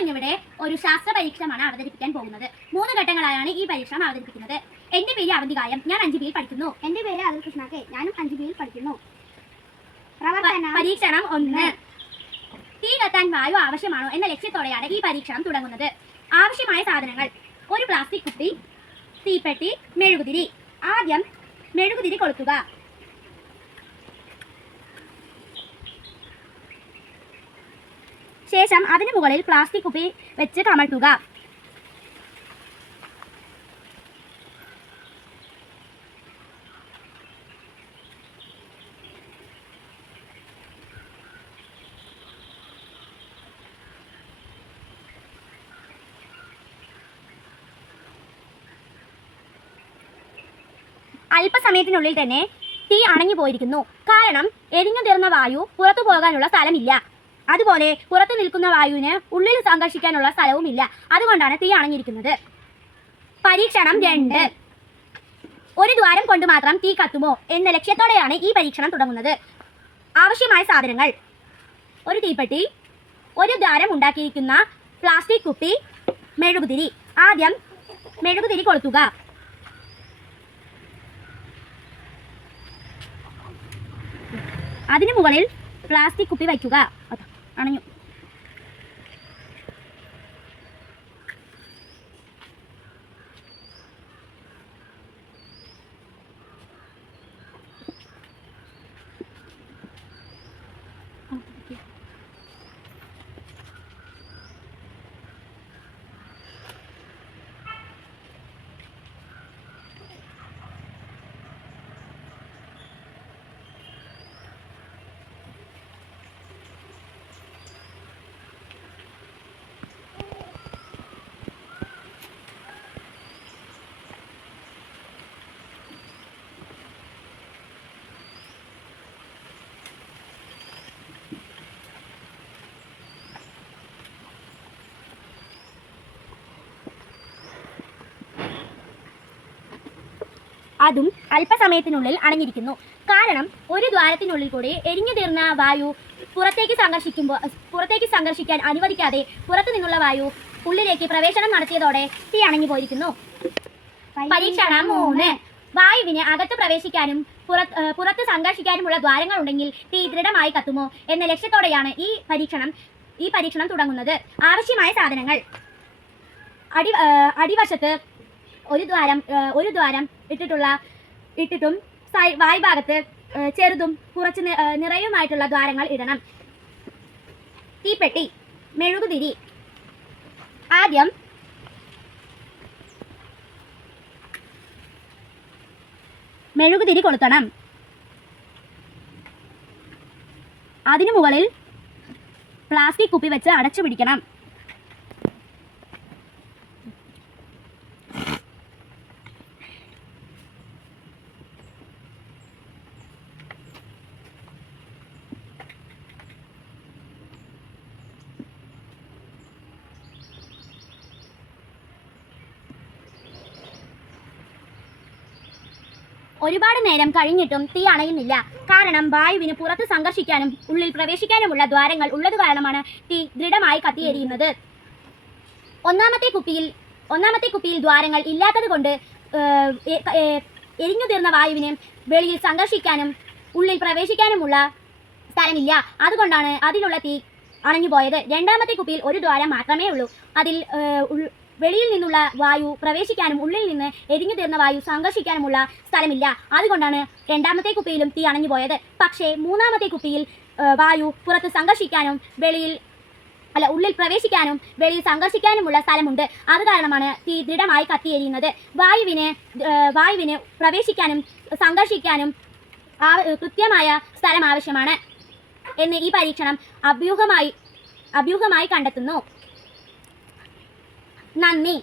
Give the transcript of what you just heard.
ഇന്നിവിടെ ഒരു ശാസ്ത്ര പരീക്ഷണമാണ് അവതരിപ്പിക്കാൻ പോകുന്നത്. 3 ഘട്ടങ്ങളായാണ് ഈ പരീക്ഷണം അവതരിപ്പിക്കുന്നത്. എന്റെ പേര് അവന്തികായം, ഞാൻ 5 ബിയിൽ പഠിക്കുന്നു. എന്റെ പേര് അതുൽ കൃഷ്ണ കെ, ഞാനും 5 ബിയിൽ പഠിക്കുന്നു. പരീക്ഷണം 1. തീ കത്താൻ വായു ആവശ്യമാണോ എന്ന ലക്ഷ്യത്തോടെയാണ് ഈ പരീക്ഷണം തുടങ്ങുന്നത്. ആവശ്യമായ സാധനങ്ങൾ: ഒരു പ്ലാസ്റ്റിക് കുപ്പി, തീപ്പെട്ടി, മെഴുകുതിരി. ആദ്യം മെഴുകുതിരി കൊളുത്തുക. ശേഷം അതിനു മുകളിൽ പ്ലാസ്റ്റിക് കുപ്പി വെച്ച് കമഴ്ത്തുക. അല്പസമയത്തിനുള്ളിൽ തന്നെ തീ അണഞ്ഞു പോയിരിക്കുന്നു. കാരണം എരിഞ്ഞു തീർന്ന വായു പുറത്തു പോകാനുള്ള സ്ഥലമില്ല. അതുപോലെ പുറത്തു നിൽക്കുന്ന വായുവിന് ഉള്ളിൽ സംഘർഷിക്കാനുള്ള സ്ഥലവുമില്ല. അതുകൊണ്ടാണ് തീ അണഞ്ഞിരിക്കുന്നത്. പരീക്ഷണം 2. ഒരു ദ്വാരം കൊണ്ട് മാത്രം തീ കത്തുമോ എന്ന ലക്ഷ്യത്തോടെയാണ് ഈ പരീക്ഷണം തുടങ്ങുന്നത്. ആവശ്യമായ സാധനങ്ങൾ: ഒരു തീപ്പെട്ടി, ഒരു ദ്വാരം ഉണ്ടാക്കിയിരിക്കുന്ന പ്ലാസ്റ്റിക് കുപ്പി, മെഴുകുതിരി. ആദ്യം മെഴുകുതിരി കൊളുത്തുക. അതിനു മുകളിൽ പ്ലാസ്റ്റിക് കുപ്പി വയ്ക്കുക. അണഞ്ഞു. അതും അല്പസമയത്തിനുള്ളിൽ അണഞ്ഞിരിക്കുന്നു. കാരണം ഒരു ദ്വാരത്തിനുള്ളിൽ കൂടി എരിഞ്ഞു തീർന്ന വായു പുറത്തേക്ക് സംഘർഷിക്കാൻ അനുവദിക്കാതെ പുറത്തു നിന്നുള്ള വായു ഉള്ളിലേക്ക് പ്രവേശനം നടത്തിയതോടെ തീ അണഞ്ഞു പോയിരിക്കുന്നു. പരീക്ഷണം 3. വായുവിന് അകത്ത് പ്രവേശിക്കാനും പുറത്ത് സംഘർഷിക്കാനുമുള്ള ദ്വാരങ്ങൾ ഉണ്ടെങ്കിൽ തീ ദൃഢമായി കത്തുമോ എന്ന ലക്ഷ്യത്തോടെയാണ് ഈ പരീക്ഷണം തുടങ്ങുന്നത്. ആവശ്യമായ സാധനങ്ങൾ: അടിവശത്ത് ഒരു ദ്വാരം ഇട്ടിട്ടും വായ്ഭാഗത്ത് ചെറുതും കുറച്ച് നിറയുമായിട്ടുള്ള ദ്വാരങ്ങൾ ഇടണം. തീപ്പെട്ടി, മെഴുകുതിരി. ആദ്യം മെഴുകുതിരി കൊളുത്തണം. അതിനു മുകളിൽ പ്ലാസ്റ്റിക് കുപ്പി വെച്ച് അടച്ചു പിടിക്കണം. ഒരുപാട് നേരം കഴിഞ്ഞിട്ടും തീ അണയുന്നില്ല. കാരണം വായുവിന് പുറത്ത് സംഘർഷിക്കാനും ഉള്ളിൽ പ്രവേശിക്കാനുമുള്ള ദ്വാരങ്ങൾ ഉള്ളത് കാരണമാണ് തീ ദൃഢമായി കത്തിയെരിയുന്നത്. ഒന്നാമത്തെ കുപ്പിയിൽ ദ്വാരങ്ങൾ ഇല്ലാത്തത് കൊണ്ട് എരിഞ്ഞു തീർന്ന വായുവിന് വെളിയിൽ സംഘർഷിക്കാനും ഉള്ളിൽ പ്രവേശിക്കാനുമുള്ള സ്ഥലമില്ല. അതുകൊണ്ടാണ് അതിലുള്ള തീ അണഞ്ഞുപോയത്. രണ്ടാമത്തെ കുപ്പിയിൽ ഒരു ദ്വാരം മാത്രമേ ഉള്ളൂ. അതിൽ വെളിയിൽ നിന്നുള്ള വായു പ്രവേശിക്കാനും ഉള്ളിൽ നിന്ന് എരിഞ്ഞു തീർന്ന വായു സംഘർഷിക്കാനുമുള്ള സ്ഥലമില്ല. അതുകൊണ്ടാണ് രണ്ടാമത്തെ കുപ്പിയിലും തീ അണഞ്ഞു പോയത്. പക്ഷേ മൂന്നാമത്തെ കുപ്പിയിൽ വായു പുറത്ത് സംഘർഷിക്കാനും ഉള്ളിൽ പ്രവേശിക്കാനും വെളിയിൽ സംഘർഷിക്കാനുമുള്ള സ്ഥലമുണ്ട്. അത് കാരണമാണ് തീ ദൃഢമായി കത്തിയെരിയുന്നത്. വായുവിന് പ്രവേശിക്കാനും സംഘർഷിക്കാനും കൃത്യമായ സ്ഥലം ആവശ്യമാണ് എന്ന് ഈ പരീക്ഷണം അഭ്യൂഹമായി കണ്ടെത്തുന്നു. നന്ദി.